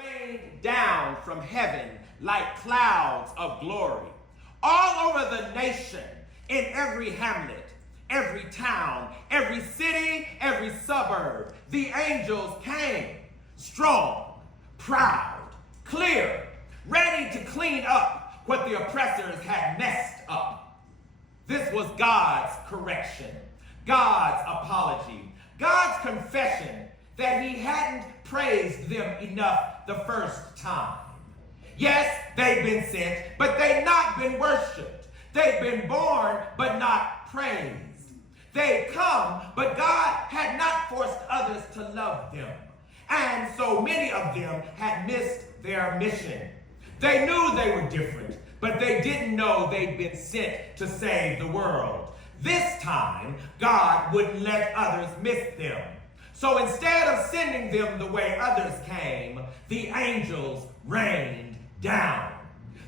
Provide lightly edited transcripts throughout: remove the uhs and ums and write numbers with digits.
rained down from heaven like clouds of glory. All over the nation, in every hamlet, every town, every city, every suburb, the angels came, strong, proud, clear, ready to clean up what the oppressors had messed up. This was God's correction, God's apology, God's confession that he hadn't praised them enough the first time. Yes, they've been sent, but they've not been worshiped. They've been born, but not praised. They'd come, but God had not forced others to love them. And so many of them had missed their mission. They knew they were different, but they didn't know they'd been sent to save the world. This time, God wouldn't let others miss them. So instead of sending them the way others came, the angels rained down.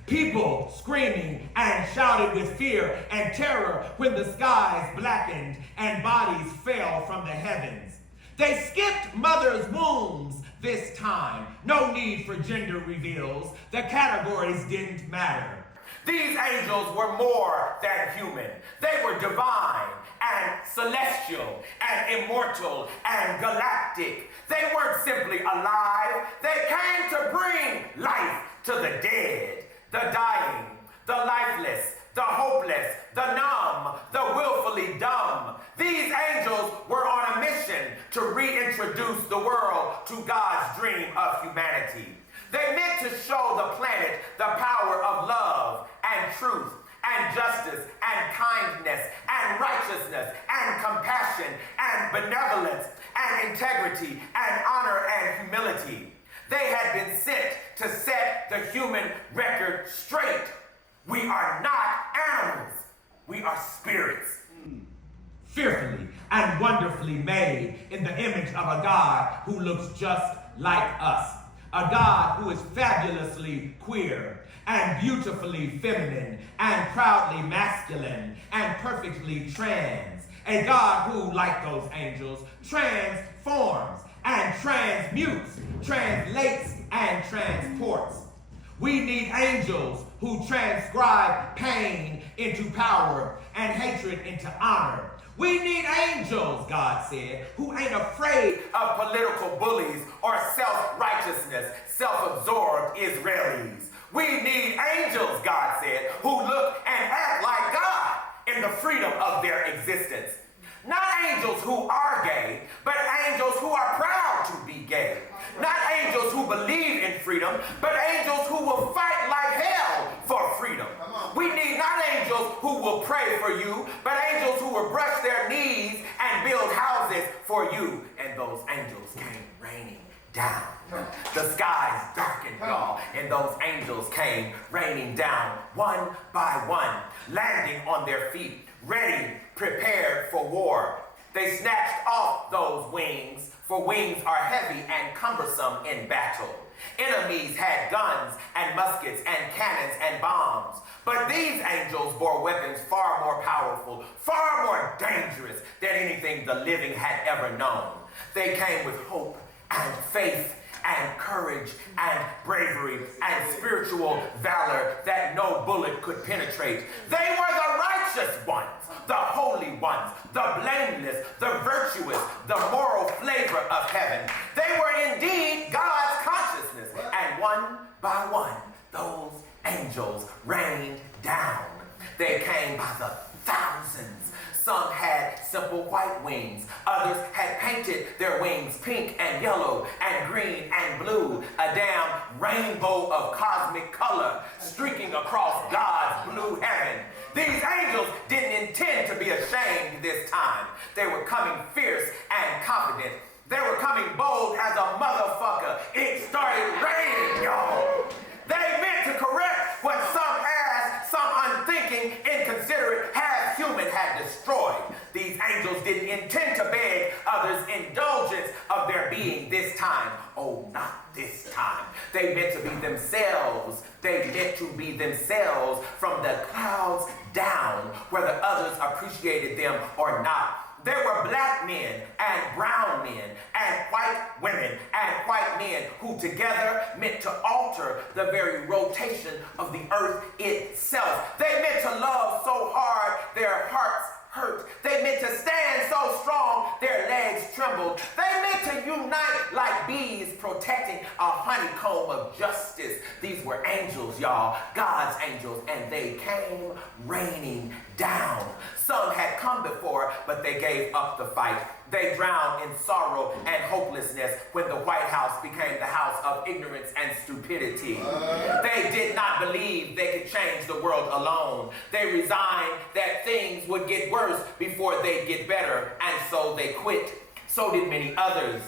People screaming and shouted with fear and terror when the skies blackened and bodies fell from the heavens. They skipped mothers' wombs this time. No need for gender reveals. The categories didn't matter. These angels were more than human. They were divine and celestial and immortal and galactic. They weren't simply alive. They came to bring life to the dead, the dying, the lifeless, the hopeless, the numb, the willfully dumb. These angels were on a mission to reintroduce the world to God's dream of humanity. They meant to show the planet the power of love and truth and justice and kindness and righteousness and compassion and benevolence and integrity and honor and humility. They had been sent to set the human record straight. We are not animals. We are spirits. Fearfully and wonderfully made in the image of a God who looks just like us. A God who is fabulously queer and beautifully feminine and proudly masculine and perfectly trans. A God who, like those angels, transforms and transmutes, translates and transports. We need angels who transcribe pain into power and hatred into honor. We need angels, God said, who ain't afraid of political bullies or self-righteousness, self-absorbed Israelis. We need angels, God said, who look and act like God in the freedom of their existence. Not angels who are gay, but angels who are proud to be gay. Not angels who believe in freedom, but angels who will fight like hell for freedom. We need not angels who will pray for you, but angels who will brush their knees and build houses for you. And those angels came raining down. The skies darkened, y'all, and those angels came raining down one by one, landing on their feet, ready, prepared for war. They snatched off those wings, for wings are heavy and cumbersome in battle. Enemies had guns and muskets and cannons and bombs, but these angels bore weapons far more powerful, far more dangerous than anything the living had ever known. They came with hope and faith and courage and bravery and spiritual valor that no bullet could penetrate. They were the righteous ones, the holy ones, the blameless, the virtuous, the moral flavor of heaven. They were indeed God's consciousness. And one by one, those angels rained down. They came by the thousands. Some had simple white wings. Others had painted their wings pink and yellow and green and blue. A damn rainbow of cosmic color streaking across God's blue heaven. These angels didn't intend to be ashamed this time. They were coming fierce and confident. They were coming bold as a motherfucker. It started raining, y'all. They meant to correct what some ass, some unthinking, inconsiderate, half-human had destroyed. These angels didn't intend to beg others' indulgence of their being this time. Oh, not this time. They meant to be themselves. They meant to be themselves from the clouds down, whether others appreciated them or not. There were black men and brown men and white women and white men who together meant to alter the very rotation of the earth itself. They meant to love so hard their hearts hurt. They meant to stand so strong their legs trembled. They meant to unite like bees protecting a honeycomb of justice. These were angels, y'all, God's angels, and they came raining down. Some had come before, but they gave up the fight. They drowned in sorrow and hopelessness when the White House became the house of ignorance and stupidity. They did not believe they could change the world alone. They resigned that things would get worse before they'd get better, and so they quit. So did many others.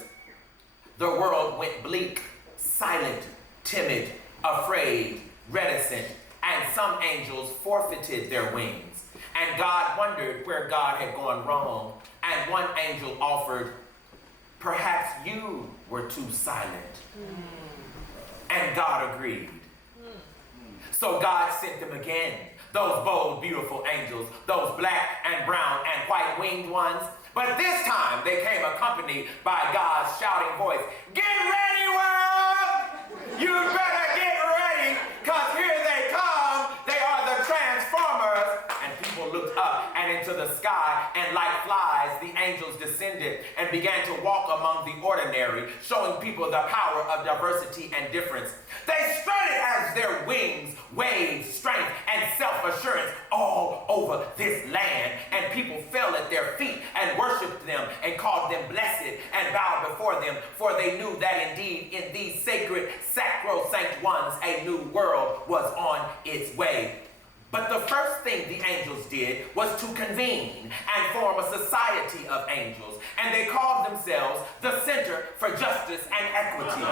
The world went bleak, silent, timid, afraid, reticent, and some angels forfeited their wings. And God wondered where God had gone wrong. And one angel offered, perhaps you were too silent. And God agreed. So God sent them again, those bold, beautiful angels, those black and brown and white winged ones. But this time they came accompanied by God's shouting voice, "Get ready, world! You better get ready, because here they come. They are the Transformers." And people looked up and into the sky, and like flies, the angels descended and began to walk among the ordinary, showing people the power of diversity and difference. They strutted as their wings waved strength and self-assurance all over this land, and people fell at their feet and worshiped them and called them blessed and bowed before them, for they knew that indeed in these sacred, sacrosanct ones a new world was on its way. But the first thing the angels did was to convene and form a society of angels, and they called themselves the Center for Justice and Equity.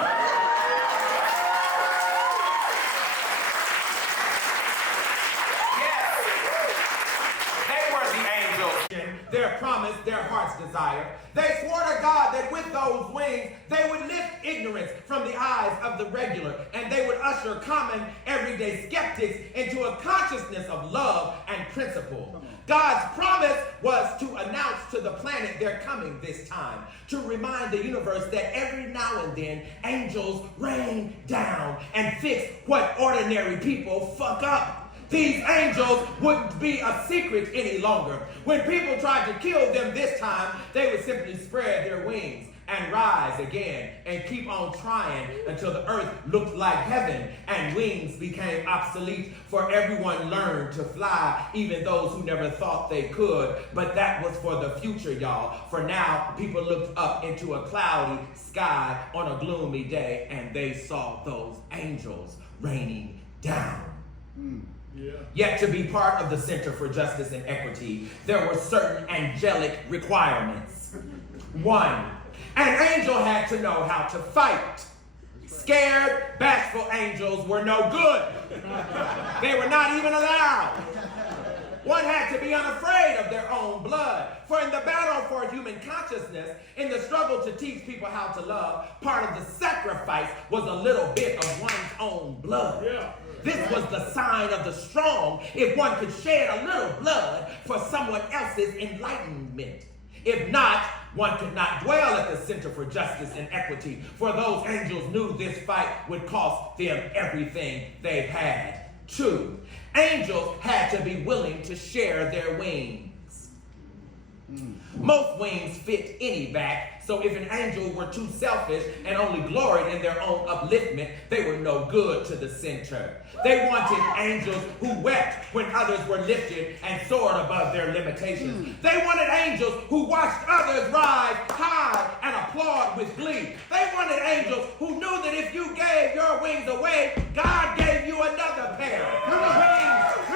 Their promise, their heart's desire. They swore to God that with those wings, they would lift ignorance from the eyes of the regular, and they would usher common, everyday skeptics into a consciousness of love and principle. God's promise was to announce to the planet they're coming this time, to remind the universe that every now and then, angels rain down and fix what ordinary people fuck up. These angels wouldn't be a secret any longer. When people tried to kill them this time, they would simply spread their wings and rise again and keep on trying until the earth looked like heaven and wings became obsolete, for everyone learned to fly, even those who never thought they could. But that was for the future, y'all. For now, people looked up into a cloudy sky on a gloomy day, and they saw those angels raining down. Yeah. Yet to be part of the Center for Justice and Equity, there were certain angelic requirements. 1, an angel had to know how to fight. Scared, bashful angels were no good. They were not even allowed. One had to be unafraid of their own blood. For in the battle for human consciousness, in the struggle to teach people how to love, part of the sacrifice was a little bit of one's own blood. Yeah. This was the sign of the strong, if one could shed a little blood for someone else's enlightenment. If not, one could not dwell at the Center for Justice and Equity, for those angels knew this fight would cost them everything they had. 2, angels had to be willing to share their wings. Most wings fit any back, so if an angel were too selfish and only gloried in their own upliftment, they were no good to the center. They wanted angels who wept when others were lifted and soared above their limitations. They wanted angels who watched others rise high and applaud with glee. They wanted angels who knew that if you gave your wings away, God gave you another pair. Wings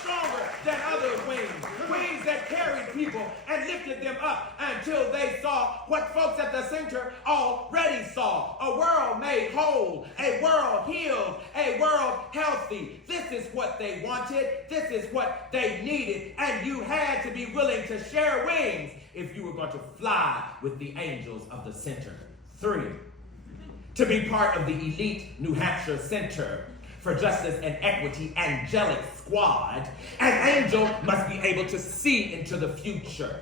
stronger than other wings. Wings that carried people and lifted them up until they saw what folks at the center already saw. A world made whole, a world healed, a world healthy. This is what they wanted. This is what they needed. And you had to be willing to share wings if you were going to fly with the angels of the center. 3, to be part of the elite New Hampshire Center for Justice and Equity angelic squad, an angel must be able to see into the future.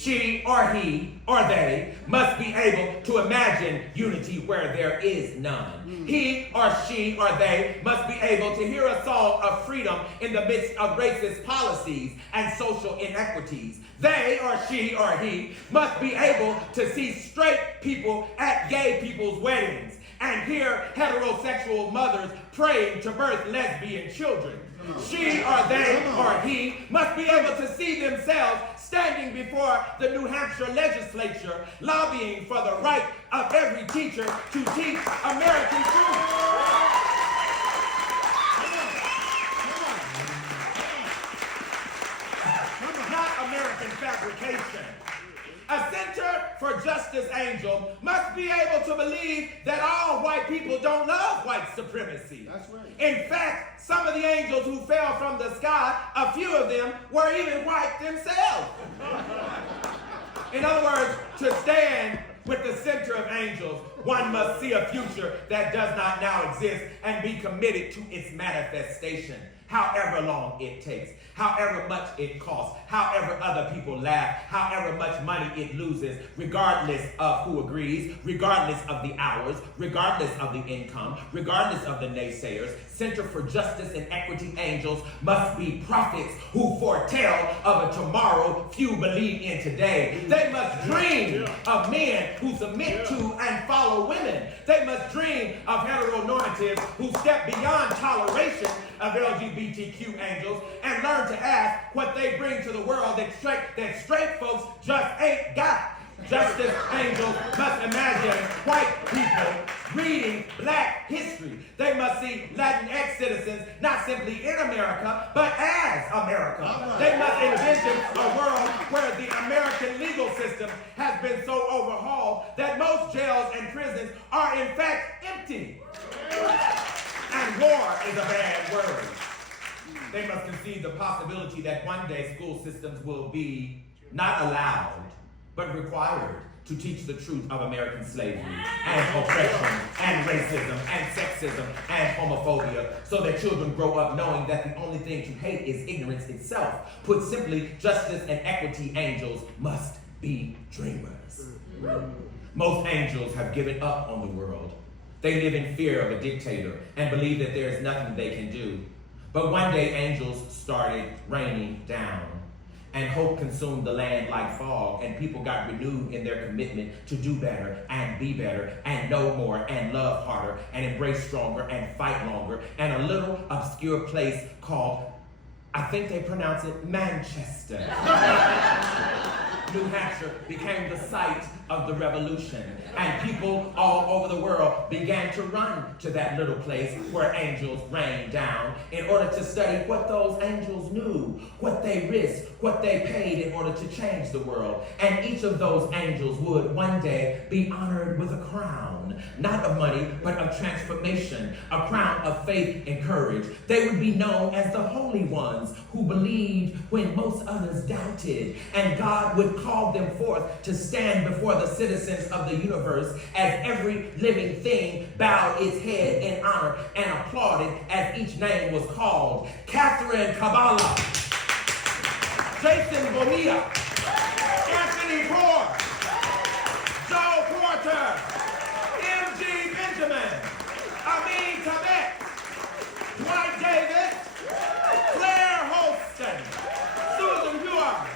She or he or they must be able to imagine unity where there is none. He or she or they must be able to hear a song of freedom in the midst of racist policies and social inequities. They or she or he must be able to see straight people at gay people's weddings and hear heterosexual mothers praying to birth lesbian children. She or they or he must be able to see themselves standing before the New Hampshire legislature lobbying for the right of every teacher to teach American truth. Not American fabrication. A Center for Justice angel must be able to believe that all white people don't love white supremacy. That's right. In fact, some of the angels who fell from the sky, a few of them were even white themselves. In other words, to stand with the center of angels, one must see a future that does not now exist and be committed to its manifestation, however long it takes, however much it costs, however other people laugh, however much money it loses, regardless of who agrees, regardless of the hours, regardless of the income, regardless of the naysayers. Center for Justice and Equity angels must be prophets who foretell of a tomorrow few believe in today. They must dream of men who submit to and follow women. They must dream of heteronormatives who step beyond toleration of LGBTQ angels and learn to ask what they bring to the world that straight folks just ain't got. Justice angels must imagine white people reading black history. They must see Latinx citizens not simply in America, but as America. They must envision a world where the American legal system has been so overhauled that most jails and prisons are in fact empty. And war is a bad word. They must conceive the possibility that one day school systems will be not allowed, but required to teach the truth of American slavery and oppression and racism and sexism and homophobia so that children grow up knowing that the only thing to hate is ignorance itself. Put simply, justice and equity angels must be dreamers. Most angels have given up on the world. They live in fear of a dictator and believe that there is nothing they can do. But one day angels started raining down, and hope consumed the land like fog, and people got renewed in their commitment to do better and be better and know more and love harder and embrace stronger and fight longer. And a little obscure place called, I think they pronounce it Manchester, New Hampshire, became the site of the revolution, and people all over the world began to run to that little place where angels rained down in order to study what those angels knew, what they risked, what they paid in order to change the world. And each of those angels would one day be honored with a crown, not of money, but of transformation, a crown of faith and courage. They would be known as the holy ones who believed when most others doubted, and God would call them forth to stand before the citizens of the universe as every living thing bowed its head in honor and applauded as each name was called. Catherine Kabbalah, Jason Bonilla, Anthony Poor, Joe Porter, M.G. Benjamin, Amin Tabet, Dwight Davis, Claire Holston, Susan Huard,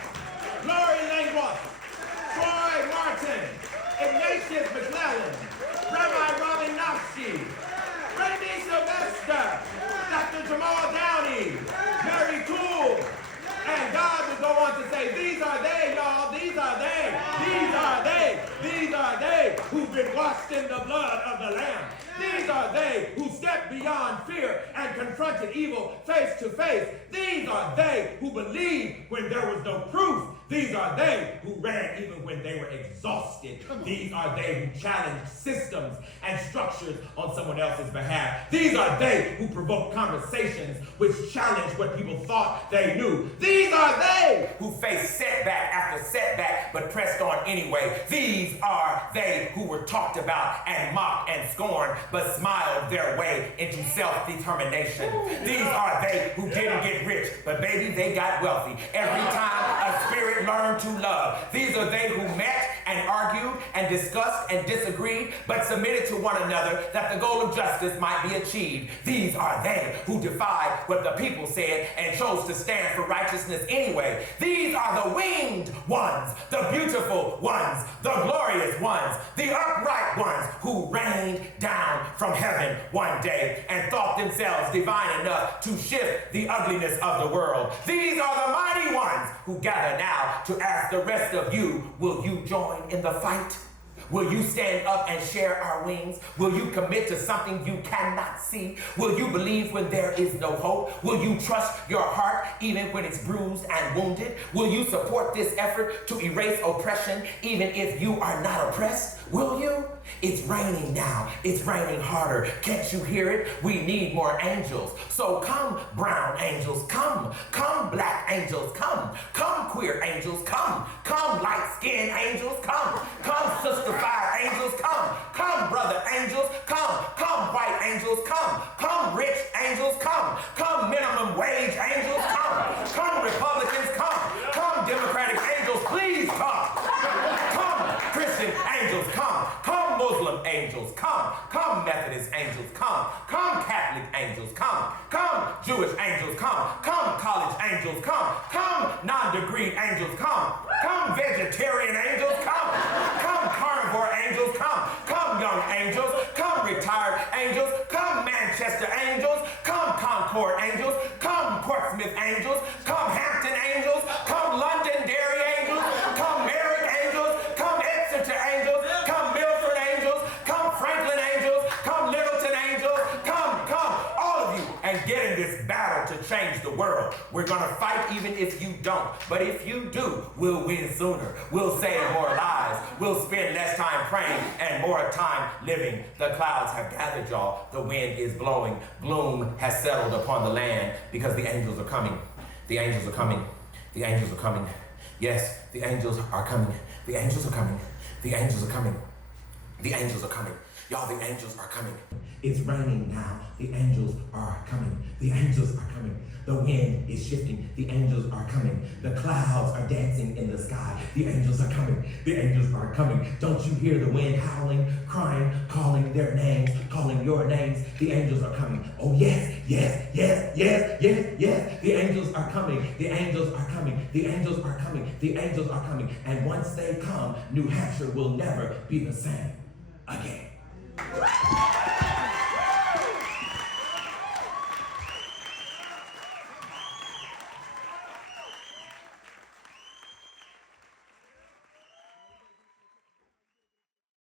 Lori Langlois, Troy Martin, Ignatius McClellan, Rabbi Robin Nafshi, Randy Sylvester, Dr. Jamal Downey, Mary Toole, and God would go on to say, these are they, y'all, these are they, these are they, these are they who've been washed in the blood of the Lamb. These are they who stepped beyond fear and confronted evil face to face. These are they who believed when there was no proof. These are they who ran even when they were exhausted. These are they who challenged systems and structures on someone else's behalf. These are they who provoked conversations which challenged what people thought they knew. These are they who faced setback after setback but pressed on anyway. These are they who were talked about and mocked and scorned but smiled their way into self-determination. These are they who didn't get rich, but baby, they got wealthy. Every time a spirit spirit learned to love. These are they who met and argued and discussed and disagreed, but submitted to one another that the goal of justice might be achieved. These are they who defied what the people said and chose to stand for righteousness anyway. These are the winged ones, the beautiful ones, the glorious ones, the upright ones who rained down from heaven one day and thought themselves divine enough to shift the ugliness of the world. These are the mighty ones who gather now to ask the rest of you, will you join in the fight? Will you stand up and share our wings? Will you commit to something you cannot see? Will you believe when there is no hope? Will you trust your heart even when it's bruised and wounded? Will you support this effort to erase oppression even if you are not oppressed? Will you? It's raining now. It's raining harder. Can't you hear it? We need more angels. So come, brown angels, come. Come, black angels, come. Come, queer angels, come. Come, light-skinned angels, come. Come, sister-fied angels, come. Come, brother angels, come. Come, white angels, come. Come, rich angels, come. Come, minimum wage angels, come. Come, Republicans, come. Come, Democratic angels, please come. Come, Christian angels, come. Come, Muslim angels, come. Come, Methodist angels, come. Come, Catholic angels, come. Come, Jewish angels, come. Come, college angels, come. Come, non-degree angels, come. Come, vegetarian angels, come. Come, carnivore angels, come. Come, young angels, come, retired angels, come, Manchester angels, come, Concord angels, come, Portsmouth angels, come, Hampton angels, come, Londonderry angels, come, Merrick angels, come, Exeter angels, come, Milford angels, come, Franklin angels, come, Littleton angels, come, all of you, and get in this battle to change the world. We're going to fight even if you don't, but if you do, we'll win sooner. We'll save more lives. We'll spend less time praying and more time living. The clouds have gathered, y'all. The wind is blowing. Gloom has settled upon the land because the angels are coming. The angels are coming. The angels are coming. Yes, the angels are coming. The angels are coming. The angels are coming. The angels are coming. Y'all, the angels are coming. It's raining now. The angels are coming. The angels are coming. The wind is shifting. The angels are coming. The clouds are dancing in the sky. The angels are coming. The angels are coming. Don't you hear the wind howling, crying, calling their names, calling your names? The angels are coming. Oh, yes, yes, yes, yes, yes, yes. The angels are coming. The angels are coming. The angels are coming. The angels are coming. And once they come, New Hampshire will never be the same again.